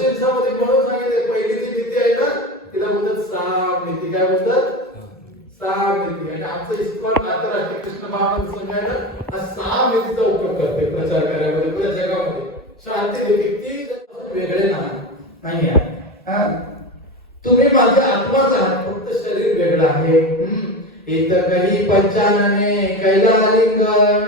तसेच्यामध्ये म्हणून सांगितले पहिली जी नीती आहे ना तिला म्हणतात साम नीती. काय म्हणतात? साम नीती. आणि आमचं इस्कॉन आंतरराष्ट्रीय कृष्ण भावना संघ आहे ना हा साम नीतीचा उपयोग करते प्रचार कार्यामध्ये पुऱ्या जगामध्ये. शांती नीती ती वेगळे नाही आहे. हा तुम्ही माझ्या आत्माच आहात, फक्त शरीर वेगळं आहे. एक काही पंचानने कैला आलिंगन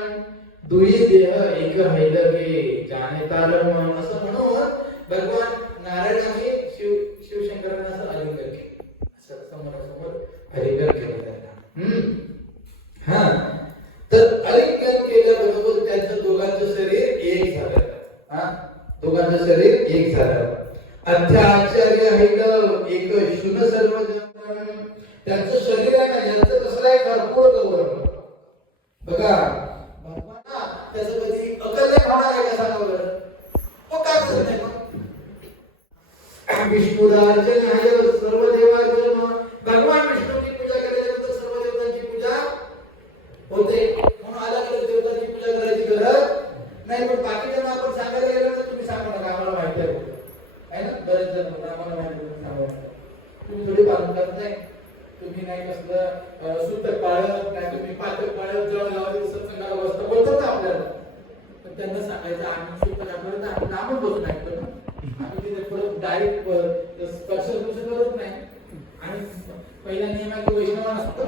दुई देह एक हैलके जाने तारम असं म्हणून भगवान नारायणाने शिवशंकरांना असं आलिंगन केलं. असं समोरासमोर आलिंगन केलं त्यांना. हा तर आलिंगन केल्याबरोबर त्यांचं दोघांचं शरीर एक झालं. हा दोघांचं शरीर एक झालं. अध्याचार्य हैल एक शुन सर्व त्यांचं शरीर आहे ना यांचं कसं आहे भरपूर गौरव. बघा त्याचं कधी अकल नाही होणार आहे का सांगा बरं? मग काय करत नाही विष्णुरार्चन आहे सर्व देवार्चन. भगवान विष्णूची पूजा केल्यानंतर सर्व देवतांची पूजा होते. म्हणून अलग अलग देवतांची पूजा करायची गरज नाही. पण बाकीच्यांना आपण सांगायला गेलं तर तुम्ही सांगा नका आम्हाला माहिती आहे ना. बरेच जण आम्हाला माहिती सांगा तुम्ही थोडी पालन करत नाही. तुम्ही नाही कसलं सुतक पाळत नाही, तुम्ही पातक पाळत जळ लावले सत्संगाला बसता बोलतात ना आपल्याला. पण त्यांना सांगायचं आम्ही सुतक आपल्याला आपण आपण बसून ऐकतो ना. आम्ही तिथे थोडं डायरेक्ट स्पर्श करत नाही. आणि पहिला नियम आहे तो वैष्णवांना असतो.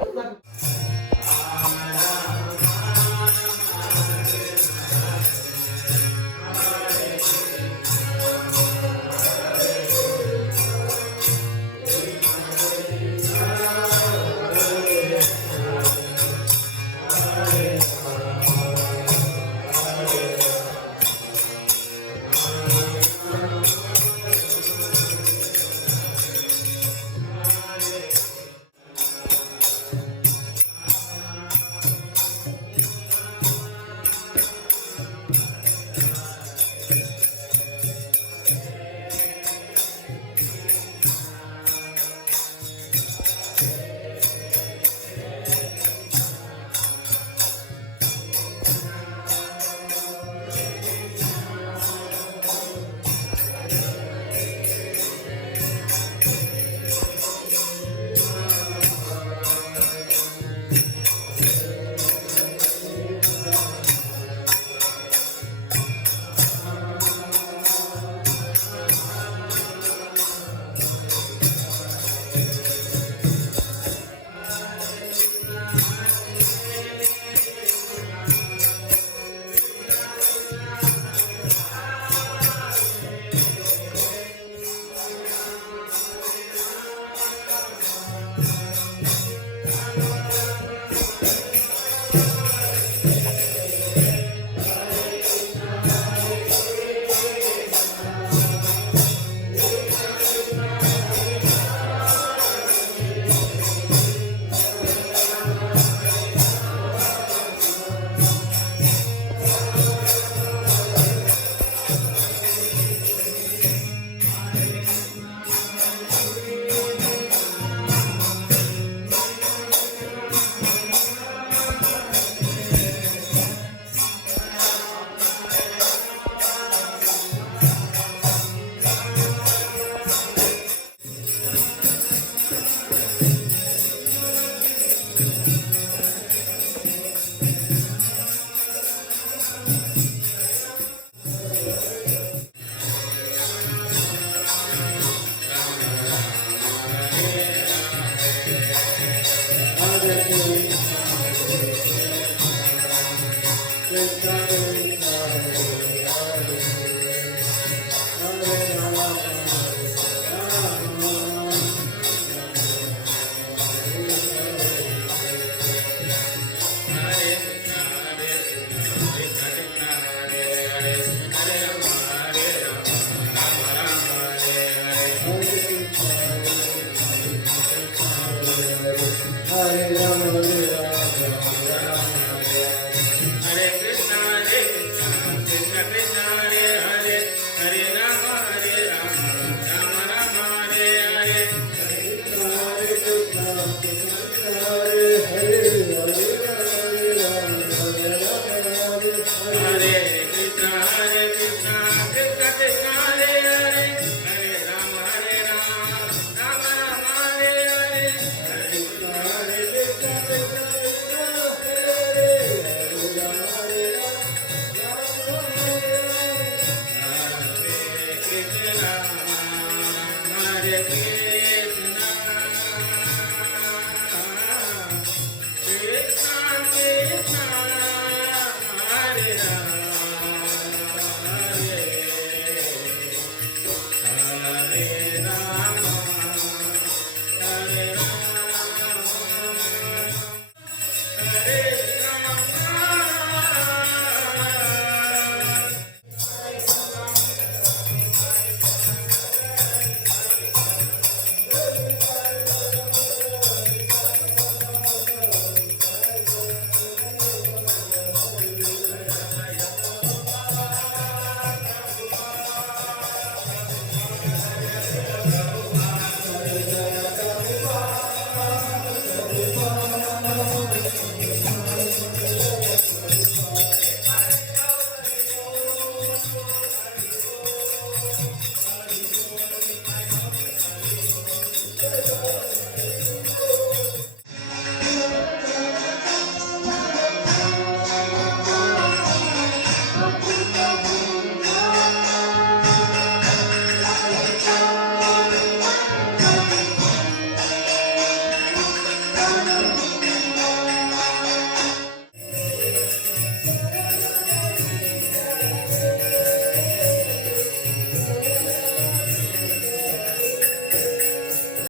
Hare Rama